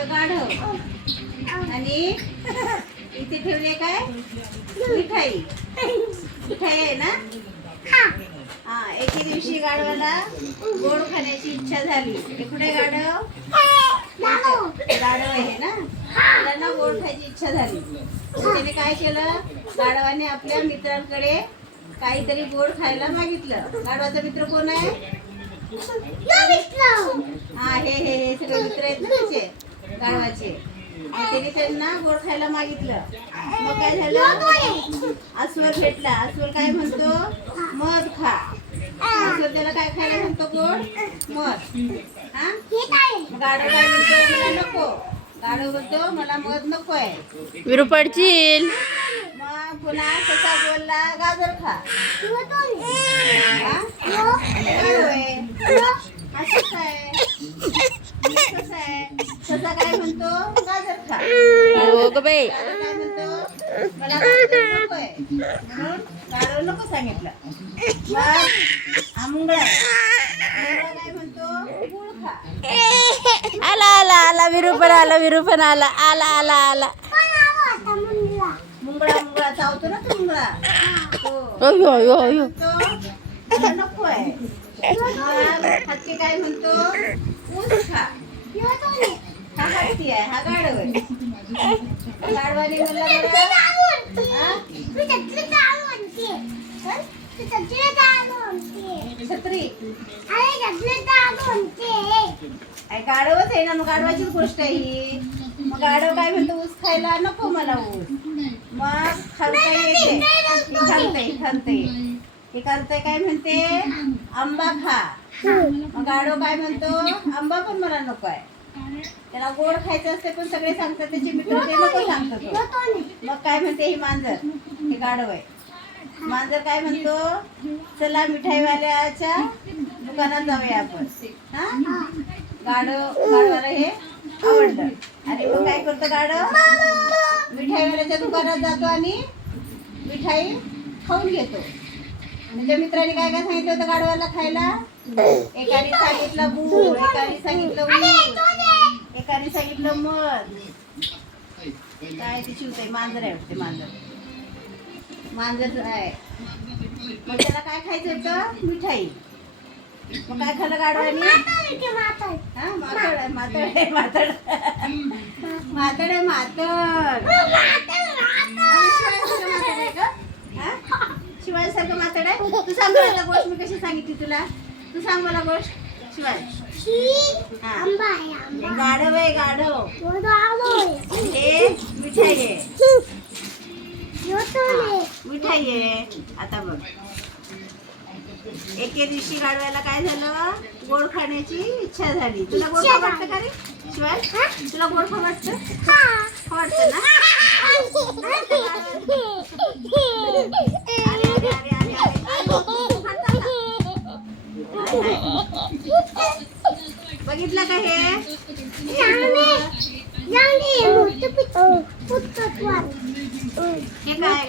गाढव. आणि इथे ठेवले काय? मिठाई. मिठाई आहे ना? हा. एके दिवशी गाढवाला गोड खाण्याची इच्छा झाली. कुठे गाढव? गाढव आहे ना? त्यांना गोड खायची इच्छा झाली. त्याने काय केलं? गाढवाने आपल्या मित्रांकडे काहीतरी गोड खायला मागितलं. गाढवाचा मित्र कोण आहे हा हे हे हे सगळे मित्र आहेत ना त्याचे गाढवाचे आणि गोड खायला मागितलं. मग काय झालं? अस्वर भेटला. अस्वर काय म्हणतो? मध खा. अस्वर त्याला काय खायला म्हणतो गोड? मध. हा? गाढव काय म्हणतो? मला नको. गाढव म्हणतो मला मध नको आहे विरू पडशील मग पुन्हा कसा बोलला? गाजर खा. हा? आहे. कसं आहे? कसा काय म्हणतो? गाजर खा. हो ग बाई. नको सांगितलं आला आला आला विरू पण आला विरू पण आला आला आला आला. मुंगळा मुंगळा चावतो ना तो मुंगळा अयो अयो अयो. नको आहे. काय म्हणतो? ऊस खा. आहे हा गाढव आहे. गाढवाने म्हणलं? छत्री. आहे. गाढवच आहे ना मग गाढवाचीच गोष्ट आहे ही. मग गाढव काय म्हणतो ऊस खायला नको मला ऊस. मग खरता येते खरतय खरतय हे करतय काय म्हणते? आंबा खा. मग गाढव काय म्हणतो? आंबा पण मला नको आहे. त्याला गोड खायचं असते पण सगळे सांगतात त्याचे मित्र ते नको सांगतात. मग काय म्हणते ही मांजर? हे गाढव आहे. मांजर काय म्हणतो? चला मिठाईवाल्याच्या दुकानात जाऊया आपण. हा? गाढव गाढवाला हे आवडलं आणि मग काय करतो गाढव? मिठाईवाल्याच्या दुकानात जातो आणि मिठाई खाऊन घेतो. म्हणजे मित्राने काय काय सांगितलं होतं गाढवाला खायला? एकाने सांगितलं गुळ एकाने सांगितलं एकाने सांगितलं मध. काय ते शिवताय मांजर आहे वाटते मांजर. मांजर आहे. मग त्याला काय खायचं होतं? मिठाई. मग काय खाल्लं हा मातड आहे मातड आहे मातड मातड आहे मातड शिवाय सारखं मातड आहे? तू सांग मला गोष्ट मी कशी सांगितली तुला? तू सांग मला गोष्ट शिवाय हा हे गाढव आहे गाढव हे मिठाई आहे मिठाई आहे आता बघ एके दिवशी गाढवायला काय झालं गोड खाण्याची इच्छा झाली तुला गोड खाऊ वाटतं का रे शिवाय तुला गोड खाऊ वाटतं खाऊ वाटतं ना अरे अरे अरे अरे बघितलं का हे? हे काय